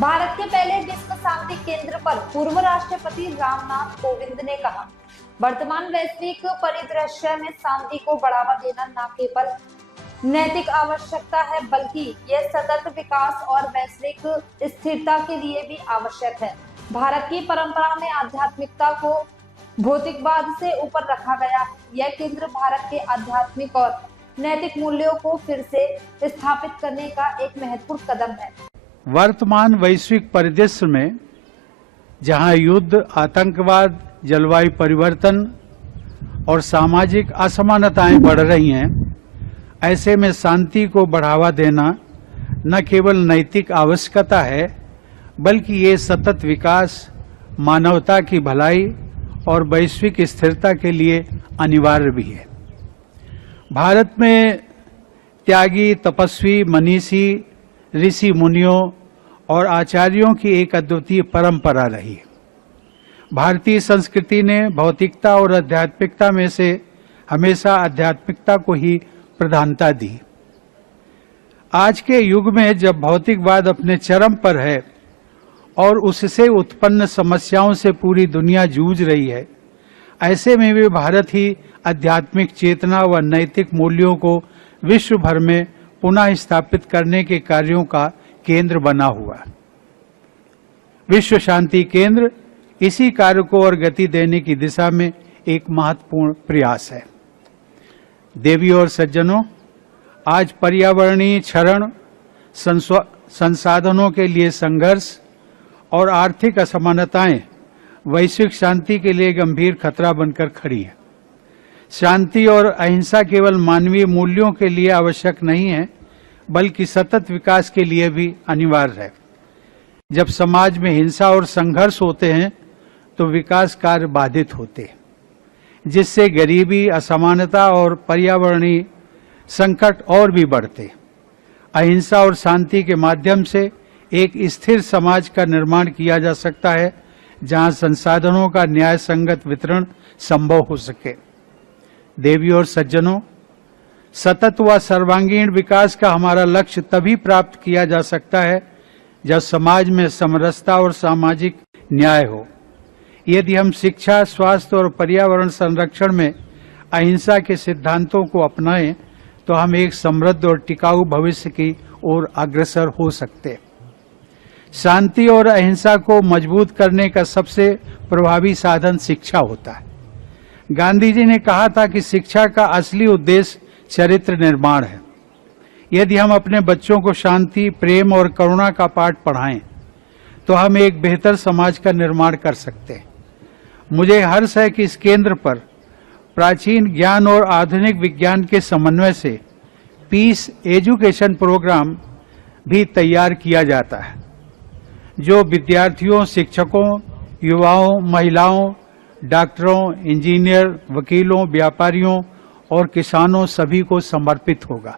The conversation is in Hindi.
भारत के पहले विश्व शांति केंद्र पर पूर्व राष्ट्रपति रामनाथ कोविंद ने कहा, वर्तमान वैश्विक परिदृश्य में शांति को बढ़ावा देना न केवल नैतिक आवश्यकता है बल्कि यह सतत विकास और वैश्विक स्थिरता के लिए भी आवश्यक है। भारत की परंपरा में आध्यात्मिकता को भौतिकवाद से ऊपर रखा गया। यह केंद्र भारत के आध्यात्मिक और नैतिक मूल्यों को फिर से स्थापित करने का एक महत्वपूर्ण कदम है। वर्तमान वैश्विक परिदृश्य में जहां युद्ध, आतंकवाद, जलवायु परिवर्तन और सामाजिक असमानताएं बढ़ रही हैं, ऐसे में शांति को बढ़ावा देना न केवल नैतिक आवश्यकता है बल्कि ये सतत विकास, मानवता की भलाई और वैश्विक स्थिरता के लिए अनिवार्य भी है। भारत में त्यागी, तपस्वी, मनीषी, ऋषि मुनियों और आचार्यों की एक अद्वितीय परंपरा रही है। भारतीय संस्कृति ने भौतिकता और आध्यात्मिकता में से हमेशा आध्यात्मिकता को ही प्रधानता दी। आज के युग में जब भौतिकवाद अपने चरम पर है और उससे उत्पन्न समस्याओं से पूरी दुनिया जूझ रही है, ऐसे में भी भारत ही आध्यात्मिक चेतना व नैतिक मूल्यों को विश्व भर में पुनः स्थापित करने के कार्यों का केंद्र बना हुआ। विश्व शांति केंद्र इसी कार्य को और गति देने की दिशा में एक महत्वपूर्ण प्रयास है। देवी और सज्जनों, आज पर्यावरणीय क्षरण, संसाधनों के लिए संघर्ष और आर्थिक असमानताएं वैश्विक शांति के लिए गंभीर खतरा बनकर खड़ी है। शांति और अहिंसा केवल मानवीय मूल्यों के लिए आवश्यक नहीं है बल्कि सतत विकास के लिए भी अनिवार्य है। जब समाज में हिंसा और संघर्ष होते हैं तो विकास कार्य बाधित होते हैं, जिससे गरीबी, असमानता और पर्यावरणीय संकट और भी बढ़ते। अहिंसा और शांति के माध्यम से एक स्थिर समाज का निर्माण किया जा सकता है जहां संसाधनों का न्याय संगत वितरण संभव हो सके। देवी और सज्जनों, सतत व सर्वांगीण विकास का हमारा लक्ष्य तभी प्राप्त किया जा सकता है जब समाज में समरसता और सामाजिक न्याय हो। यदि हम शिक्षा, स्वास्थ्य और पर्यावरण संरक्षण में अहिंसा के सिद्धांतों को अपनाएं तो हम एक समृद्ध और टिकाऊ भविष्य की ओर अग्रसर हो सकते। शांति और अहिंसा को मजबूत करने का सबसे प्रभावी साधन शिक्षा होता है। गांधी जी ने कहा था कि शिक्षा का असली उद्देश्य चरित्र निर्माण है। यदि हम अपने बच्चों को शांति, प्रेम और करुणा का पाठ पढ़ाएं तो हम एक बेहतर समाज का निर्माण कर सकते हैं। मुझे हर्ष है कि इस केंद्र पर प्राचीन ज्ञान और आधुनिक विज्ञान के समन्वय से पीस एजुकेशन प्रोग्राम भी तैयार किया जाता है, जो विद्यार्थियों, शिक्षकों, युवाओं, महिलाओं, डॉक्टरों, इंजीनियर, वकीलों, व्यापारियों और किसानों सभी को समर्पित होगा।